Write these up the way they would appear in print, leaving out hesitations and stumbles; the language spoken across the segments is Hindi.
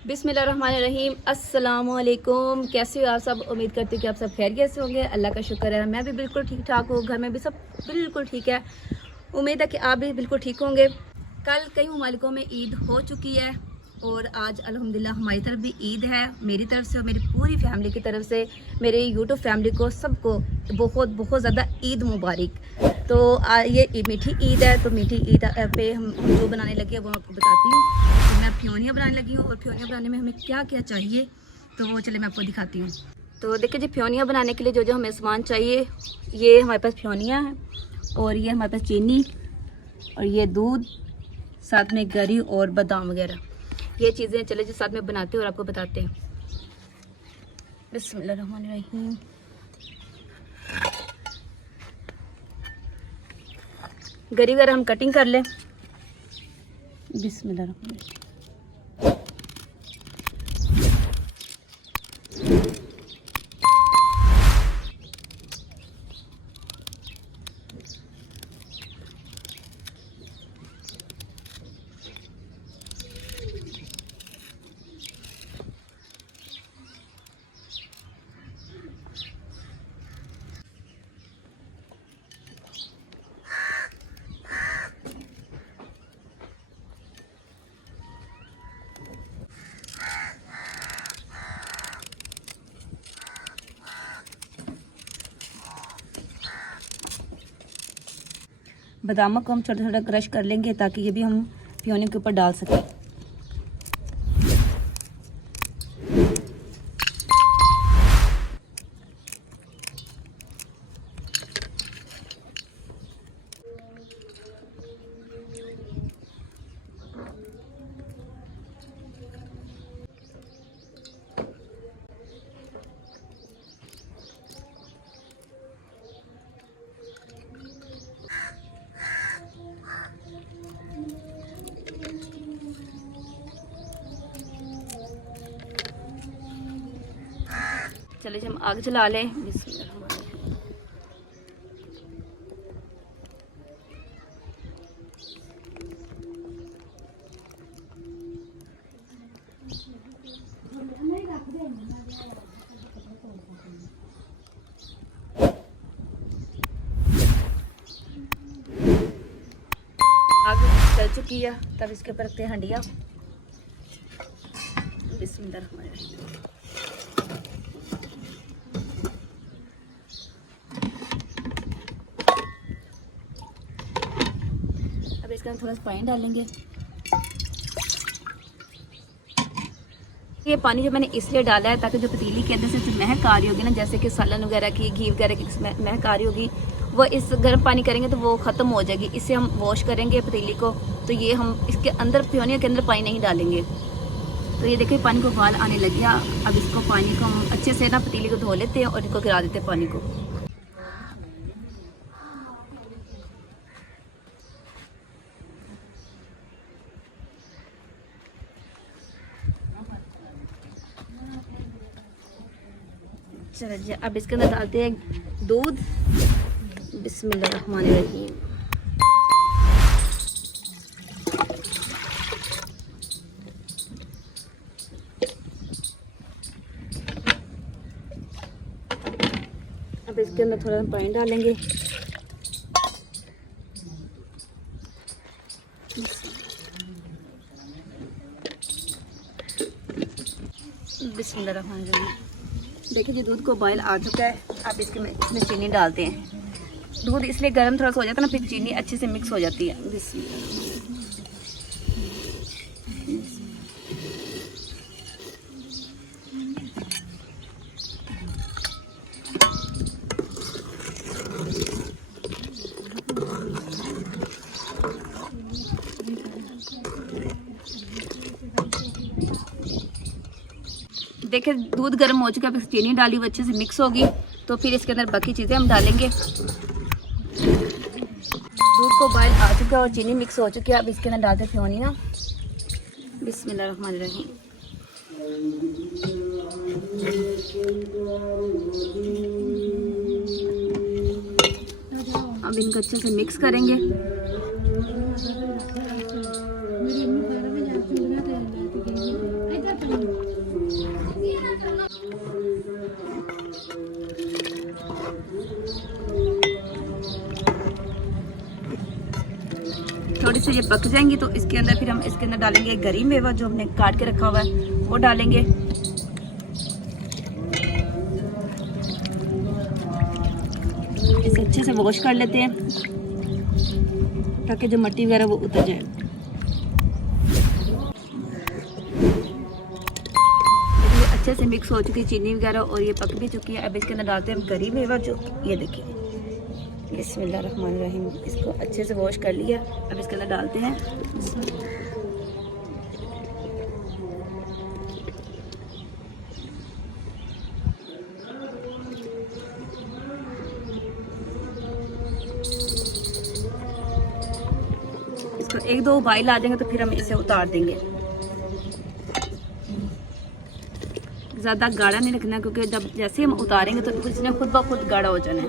बिस्मिल्लाहिर्रहमानिर्रहीम। अस्सलामुअलैकुम। कैसे हो आप सब? उम्मीद करती हूँ कि आप सब खैरियत से होंगे। अल्लाह का शुक्र है, मैं भी बिल्कुल ठीक ठाक हूँ। घर में भी सब बिल्कुल ठीक है। उम्मीद है कि आप भी बिल्कुल ठीक होंगे। कल कई ममालिकों में ईद हो चुकी है और आज अल्हम्दुलिल्लाह हमारी तरफ भी ईद है। मेरी तरफ से और मेरी पूरी फैमिली की तरफ से, मेरे यूट्यूब फैमिली को सबको बहुत बहुत ज़्यादा ईद मुबारक। तो ये मीठी ईद है, तो मीठी ईद पे हम जो बनाने लगे हैं वो आपको बताती हूँ। तो मैं फ्योनिया बनाने लगी हूँ और फ्योनिया बनाने में हमें क्या क्या चाहिए तो वो चले मैं आपको दिखाती हूँ। तो देखिए जी, फ्योनिया बनाने के लिए जो जो हमें सामान चाहिए, ये हमारे पास फ्योनिया है और ये हमारे पास चीनी और ये दूध, साथ में गरी और बादाम वगैरह, ये चीज़ें चले जो साथ में बनाते हैं और आपको बताते हैं। बिस्मिल्लाहिर्रहमानिर्रहीम। गरी वगैरह हम कटिंग कर लें। बिस्मिल्लाहिर्रहमानिर्रहीम। बादामों को हम छोटा छोटा क्रश कर लेंगे ताकि ये भी हम फ्योनिया के ऊपर डाल सकें। चलिए हम आग जला लें। आग चल चुकी है, तब इसके ऊपर रखते हैं हंडिया। बिस्मिल्लाहिर्रहमानिर्रहीम। अब इसके अंदर थोड़ा सा पानी डालेंगे। ये पानी जो मैंने इसलिए डाला है ताकि जो पतीली के अंदर से जो महक आ रही होगी ना, जैसे कि सालन वगैरह की, घी वगैरह की महक आ रही होगी, वो इस गर्म पानी करेंगे तो वो ख़त्म हो जाएगी। इससे हम वॉश करेंगे पतीली को, तो ये हम इसके अंदर फ्योनिया के अंदर पानी नहीं डालेंगे। तो ये देखिए पानी को उबाल आने लग गया। अब इसको पानी को हम अच्छे से ना पतीली को धो लेते हैं और इसको गिरा देते हैं पानी को। चलो जी, अब इसके अंदर डालते हैं दूध। बिस्मिल्लाहिर्रहमानिर्रहीम। अब इसके अंदर थोड़ा पानी डालेंगे। बिस्मिल्लाहिर्रहमानिर्रहीम। देखिए जी, दूध को बॉयल आ चुका है। अब इसमें चीनी डालते हैं। दूध इसलिए गर्म थोड़ा सा हो जाता है ना, फिर चीनी अच्छे से मिक्स हो जाती है। देखिए दूध गर्म हो चुका है, चीनी डाली वो अच्छे से मिक्स होगी, तो फिर इसके अंदर बाकी चीज़ें हम डालेंगे। दूध को बॉयल आ चुका है और चीनी मिक्स हो चुकी है। अब इसके अंदर डालते फ्योनिया। बिस्मिल्लाहिर्रहमानिर्रहीम। अब इनको अच्छे से मिक्स करेंगे। थोड़ी सी ये पक जाएंगी तो इसके अंदर फिर हम इसके अंदर डालेंगे गरी मेवा जो हमने काट के रखा हुआ है वो डालेंगे। इसे अच्छे से वॉश कर लेते हैं ताकि जो मिट्टी वगैरह वो उतर जाए। ये अच्छे से मिक्स हो चुकी है चीनी वगैरह और ये पक भी चुकी है। अब इसके अंदर डालते हैं गरी मेवा जो ये देखिए, बिस्मिल्लाहिर्रहमानिर्रहीम। इसको अच्छे से वॉश कर लिया। अब इसके अंदर डालते हैं इसको एक दो उबाल आ जाएंगे तो फिर हम इसे उतार देंगे। ज़्यादा गाढ़ा नहीं रखना क्योंकि जब जैसे हम उतारेंगे तो इसने खुद ब खुद गाढ़ा हो जाना है।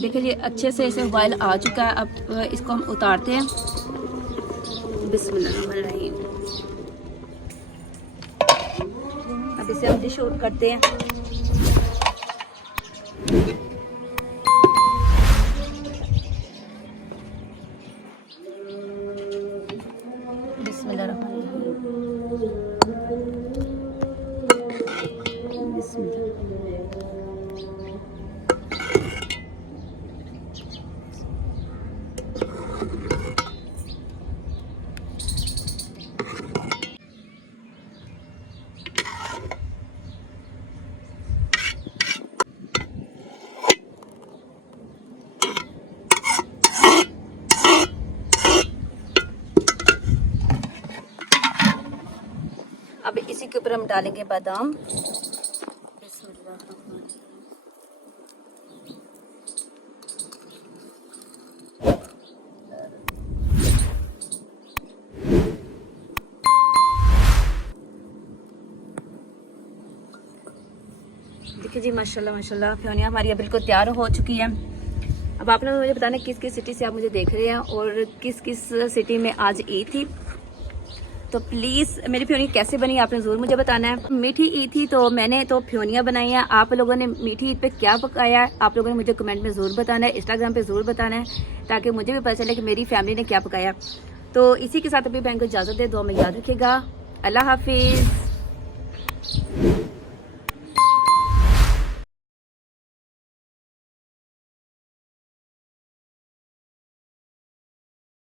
देखिए ये अच्छे से इसे बॉयल आ चुका है। अब इसको हम उतारते हैं। बिस्मिल्लाहिर्रहमानिर्रहीम। अब इसे हम डिश आउट करते हैं। बिस्मिल्लाहिर्रहमानिर्रहीम। बिस्मिल्लाह। अब इसी के ऊपर हम डालेंगे बादाम। देखिए जी माशाल्लाह माशाल्लाह फ्योनिया हमारी अब बिल्कुल तैयार हो चुकी है। अब आप लोग मुझे बताना किस किस सिटी से आप मुझे देख रहे हैं और किस किस सिटी में आज ईद थी। तो प्लीज़ मेरी फ्योनिया कैसे बनी आपने ज़रूर मुझे बताना है। मीठी ईद थी तो मैंने तो फ्योनिया बनाई है। आप लोगों ने मीठी ईद पे क्या पकाया है आप लोगों ने मुझे कमेंट में ज़रूर बताना है, इंस्टाग्राम पे ज़रूर बताना है ताकि मुझे भी पता चले कि मेरी फैमिली ने क्या पकाया। तो इसी के साथ अपनी बहन को इजाज़त दे, दुआ में याद रखिएगा। अल्लाह हाफिज़।